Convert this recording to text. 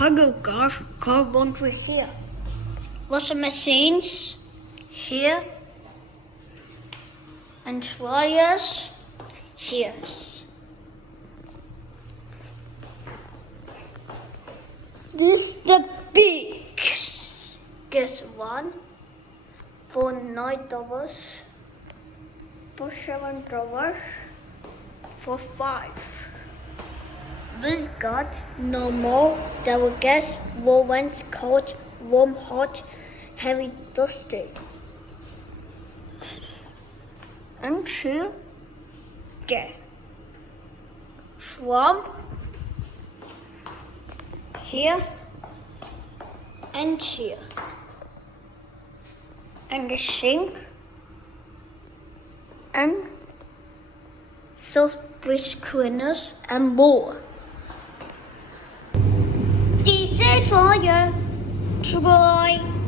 Hello guys, carbon here. Washing machines here and dryers here. This is the biggest one for $9, for $7, for $5. This got normal, double gas, warm ones, cold, warm, hot, heavy, dusty. And here, get from here and here. And the sink and soft cleaners and more. 第四桌人出来。